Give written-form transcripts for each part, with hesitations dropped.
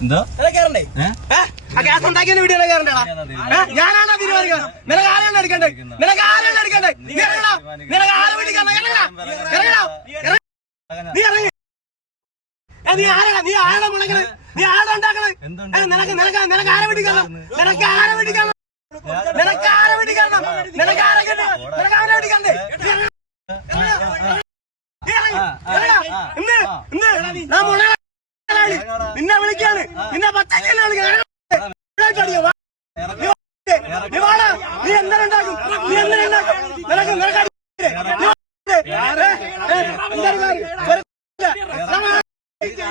എന്തോ ഗ്യാസ് ഉണ്ടാക്കിയ വീഡിയോ ഞാനാണോ തീരുമാനിക്കുന്നത്? നിനക്ക് ആരാണ് എടുക്കണ്ടേ? നിനക്ക് ആരാണ് എടുക്കണ്ടേ? നീ ഇറങ്ങണം. നിനക്ക് ആരെ പിടിക്കണം? നീ ഇറങ്ങി. നീ ആരാണ്? നീ ആരാണ് മുളക്കണത്? നീ ആരാ ഉണ്ടാക്കണത്? നിനക്ക് ആരെ പിടിക്കണം? നിനക്ക് ആരെ പിടിക്കണം? നിനക്ക് ആരെ പിടിക്കണം? നിനക്ക് ആരെ കിട്ടും? നിനക്ക് ആരെ പിടിക്കണ്ടേ? നിന്നെ വിളിക്കാണ്. നിന്നെ പച്ചക്കല്ലേ വിളിക്കാൻ. നീ എന്തിനുണ്ടാക്കും? നീ എന്തിനുണ്ടാക്കും?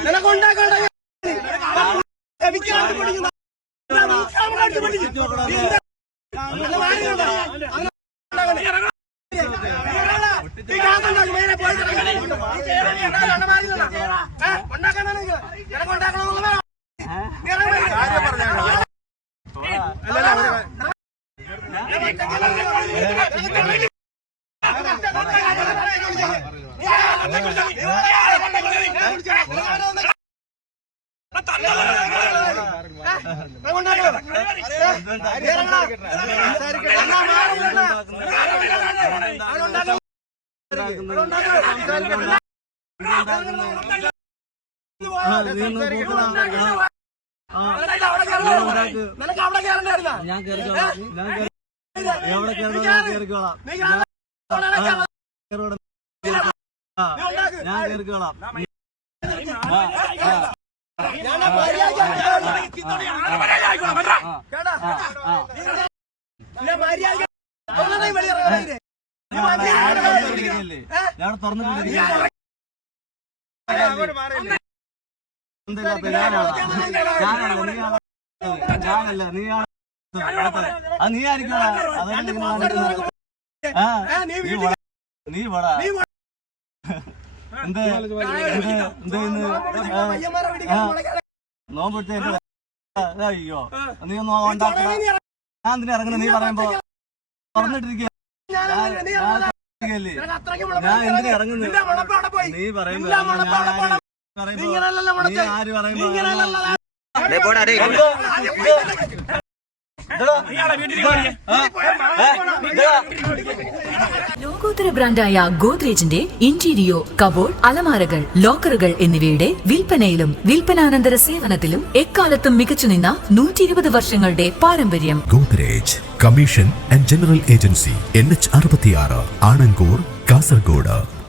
നിനക്കുണ്ടാക്കണ്ട. നോമ്പ് അയ്യോ നീ ഒന്നും ഉണ്ടാക്കുക. ഞാൻ എന്തിനാ ഇറങ്ങുന്നത്? നീ പറയുമ്പോ തുറന്നിട്ടിരിക്കുക. ഞാൻ എന്തിനാ ഇറങ്ങുന്നത്? നീ പറയുമ്പോ നീ ആര് പറയുമ്പോ ലോകോത്തര ബ്രാൻഡായ ഗോദ്രേജിന്റെ ഇന്റീരിയോ, കബോർഡ്, അലമാരകൾ, ലോക്കറുകൾ എന്നിവയുടെ വിൽപ്പനയിലും വിൽപ്പനാനന്തര സേവനത്തിലും എക്കാലത്തും മികച്ചുനിന്ന 120 വർഷങ്ങളുടെ പാരമ്പര്യം. Godrej commission and general agency NH 66 Anangoor, Kasaragod.